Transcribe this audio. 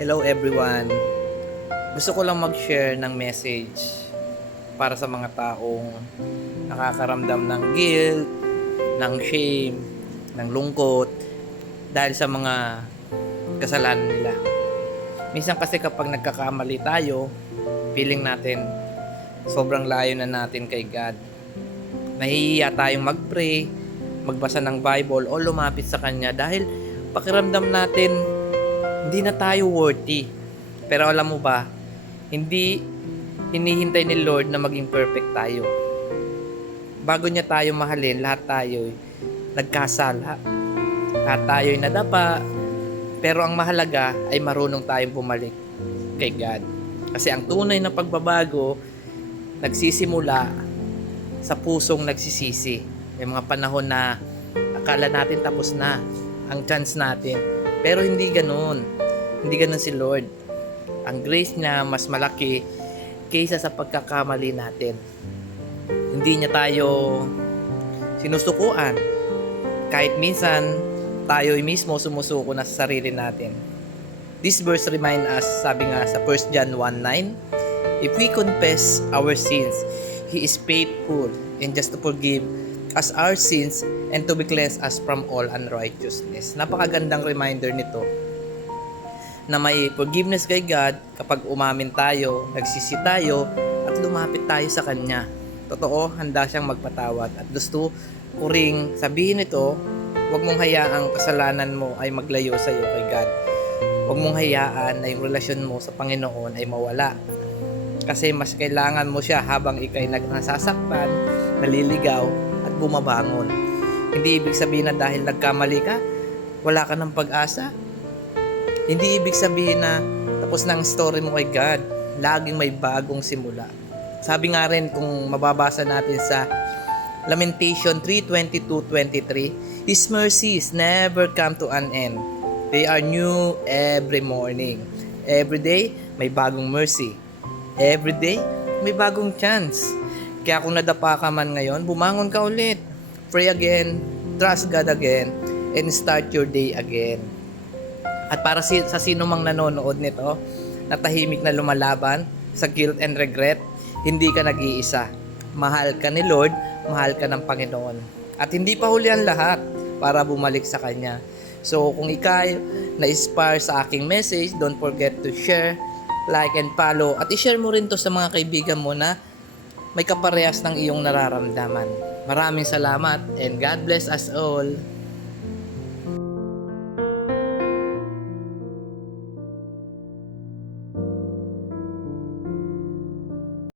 Hello everyone. Gusto ko lang mag-share ng message para sa mga taong nakakaramdam ng guilt, ng shame, ng lungkot dahil sa mga kasalanan nila. Minsan kasi kapag nagkakamali tayo, feeling natin sobrang layo na natin kay God. Nahihiya tayong mag-pray, magbasa ng Bible o lumapit sa Kanya dahil pakiramdam natin hindi na tayo worthy. Pero alam mo ba, hindi hinihintay ni Lord na maging perfect tayo. Bago niya tayo mahalin, lahat tayo nagkasala. Lahat tayo nadapa. Pero ang mahalaga ay marunong tayong bumalik kay God. Kasi ang tunay na pagbabago nagsisimula sa pusong nagsisisi. May mga panahon na akala natin tapos na ang chance natin. Pero hindi ganoon. Hindi ganoon si Lord. Ang grace niya mas malaki kaysa sa pagkakamali natin. Hindi niya tayo sinusukuan. Kahit minsan, tayo mismo sumusuko na sa sarili natin. This verse remind us, sabi nga sa 1 John 1:9, if we confess our sins, He is faithful and just to forgive us our sins and to cleanse us from all unrighteousness. Napakagandang reminder nito na may forgiveness kay God kapag umamin tayo, nagsisi tayo, at lumapit tayo sa Kanya. Totoo, handa siyang magpatawad. At gusto ko ring sabihin ito, huwag mong hayaang kasalanan mo ay maglayo sa iyo kay God. Huwag mong hayaan na yung relasyon mo sa Panginoon ay mawala. Kasi mas kailangan mo siya habang ikay nasasaktan, naliligaw, at bumabangon. Hindi ibig sabihin na dahil nagkamali ka, wala ka ng pag-asa. Hindi ibig sabihin na tapos na ang story mo kay God. Laging may bagong simula. Sabi nga rin kung mababasa natin sa Lamentation 3:22-23, His mercies never come to an end. They are new every morning. Every day, may bagong mercy. Every day, may bagong chance. Kaya kung nadapa ka man ngayon, bumangon ka ulit. Pray again, trust God again, and start your day again. At para sa sino mang nanonood nito, na tahimik na lumalaban sa guilt and regret, hindi ka nag-iisa. Mahal ka ni Lord, mahal ka ng Panginoon. At hindi pa huli ang lahat para bumalik sa Kanya. So kung ikay na-inspire sa aking message, don't forget to share, like, and follow. At i-share mo rin to sa mga kaibigan mo na may kaparehas ng iyong nararamdaman. Maraming salamat and God bless us all.